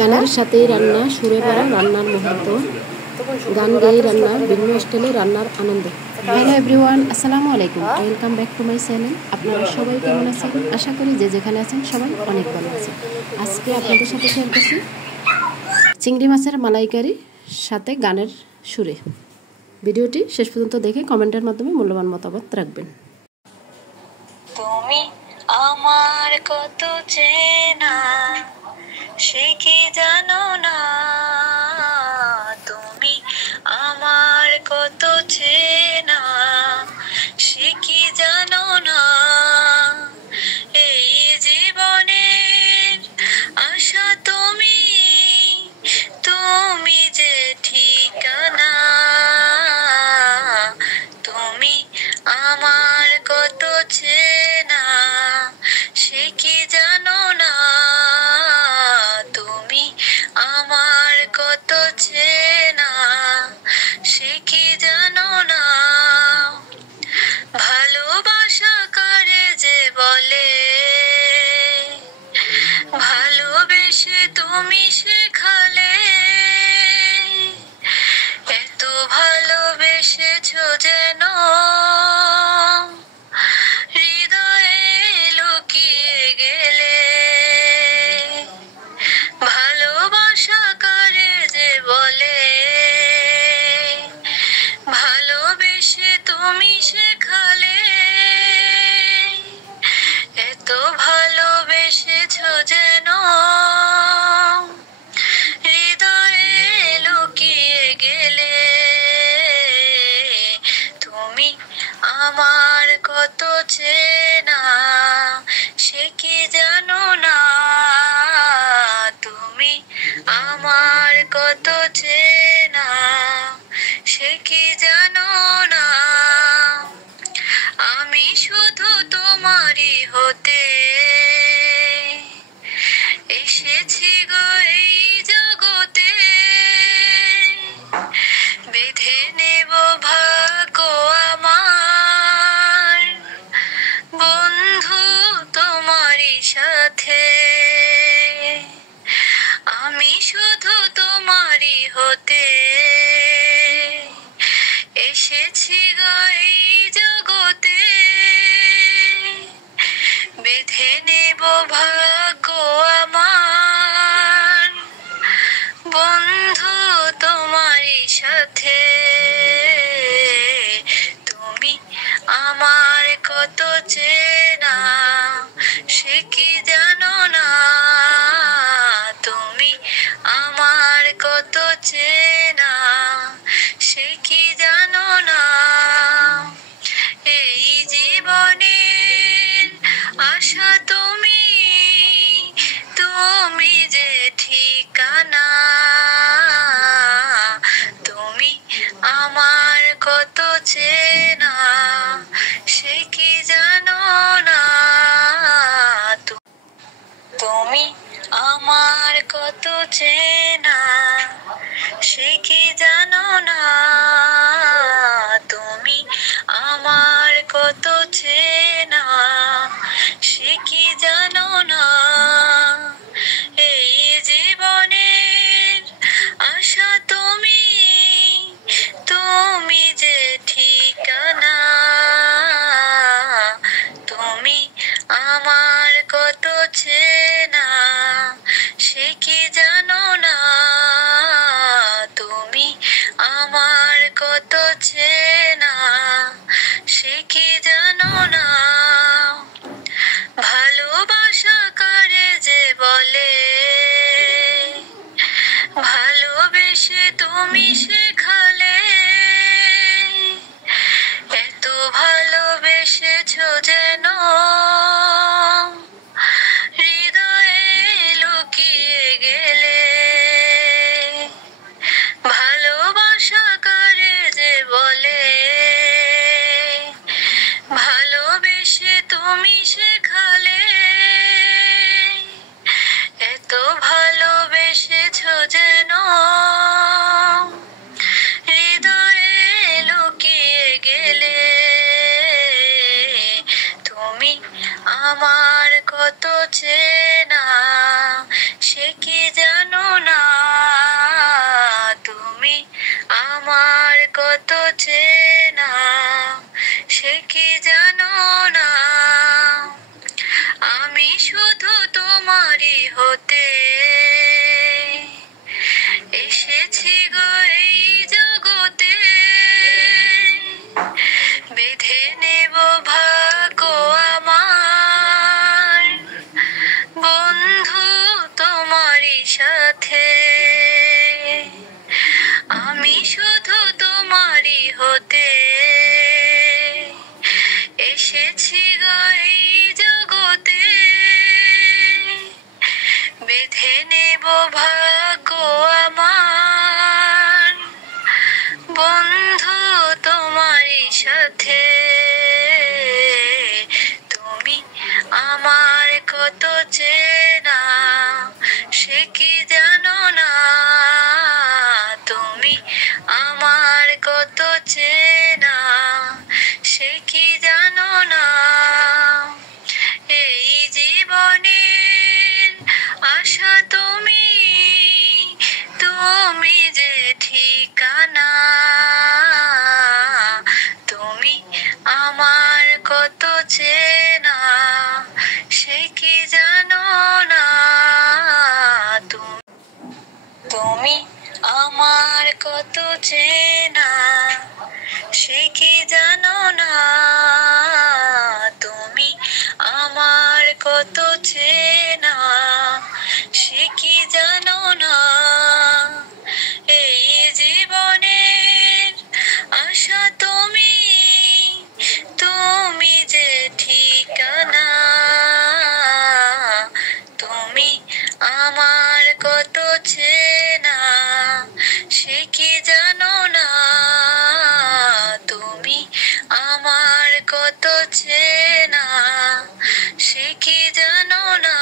গানের সাথেই রান্না, সুরে ভরা রান্নার মুহূর্ত, গান গেয়ে রান্নার ভিন্ন স্টাইলে রান্নার আনন্দ। হ্যালো এভরিওয়ান, আসসালামু আলাইকুম, welcome back to my channel. আপনারা সবাই কেমন আছেন? আশা করি যে যেখানে আছেন সবাই অনেক ভালো আছেন। আজকে আপনাদের সাথে শেয়ার করছি চিংড়ি মাছের মালাইকারি সাথে গানের সুরে। ভিডিওটি শেষ পর্যন্ত দেখে কমেন্টের মাধ্যমে মূল্যবান মতামত রাখবেন। তুমি আমার কত চেনা সে কি জানো না, তুমি আমার কত চেনা সে কি জানো না। এই জীবনের আশা তুমি, তুমি যে ঠিকানা, তুমি আমার কত চেনা সে কি জানো না, তুমি আমার কত চেনা সে কি জানো না। ভালোবাসা করে যে বলে, ভালোবেসে তুমি শেখালে, এত ভালোবেসেছো যেন হৃদয়ে লুকিয়ে গেলে। ভালোবাসা করে যে বলে, ভালোবেসে তুমি শেখালে, এত ভালোবেসেছো যেন হৃদয়ে লুকিয়ে গেলে। তুমি আমার কত চেনা সে কি জানো না, তুমি আমার কত চেনা সে কি জানো না। আমি শুধু তোমারই হতে এসেছি গো এই জগতে, বেঁধে নেব ভাগ্য আমার বন্ধু তোমারই সাথে। আমি শুধু তোমারই হতে এসেছি গো এই জগতে, বেঁধে নেব ভাগ্য আমার বন্ধু তোমারই সাথে। তুমি আমার কত চেনা সে কি জানো না, তুমি আমার কত চেনা সে কি জানো না। এই জীবনের আশা তুমি, তুমি যে ঠিকানা, তুমি আমার কত চেনা সে কি জানো না, তুমি আমার কত চেনা সে কি জানো না, তুমি আমার কত চেনা সে কি জানো না। এই জীবনের আশা তুমি, তুমি যে ঠিকানা, তুমি আমার কত চেনা সে কি জানো না, তুমি আমার কত চেনা সে কি জানো না। ভালোবাসা করে যে বলে, ভালোবেসে তুমি শেখালে, এত ভালোবেসেছো যেন হৃদয়ে লুকিয়ে গেলে। ভালোবাসা করে যে বলে, ভালোবেসে তুমি শেখালে, এত ভালোবেসেছো যেন হৃদয়ে লুকিয়ে গেলে। তুমি আমার কত চেনা সে কি জানো হতে এসেছি গো এই জগতে, বেঁধে নেব ভাগ্য আমার বন্ধু তোমারই সাথে। আমি শুধু তোমারই হতে এসেছি গো এই জগতে, বেঁধে নেব ভাগ্য আমার বন্ধু তোমারই সাথে। তুমি আমার কত চেনা সে কি জানো না, তুমি আমার কত চেনা সে কি জানো না। এই জীবনের আশা তুমি, তুমি যে ঠিকানা, তুমি আমার কত চেনা সে কি জানো না। তুমি আমার কত চেনা সে কি জানো না, তুমি আমার কত চেনা সে কি জানো না। এই জীবনের আশা তুমি, তুমি যে ঠিকানা, তুমি আমার কত চেনা সে কি জানো না, তুমি আমার কত চেনা সে কি জানো না।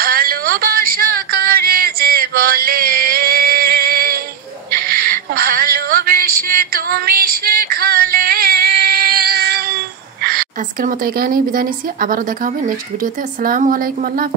ভালোবাসা কারে যে বলে, ভালোবেসে তুমি শেখালে। আজকের মতো এখানেই বিদায় নিচ্ছি, আবারও দেখা হবে নেক্সট ভিডিওতে। আসসালামু আলাইকুম, আল্লাহ হাফেজ।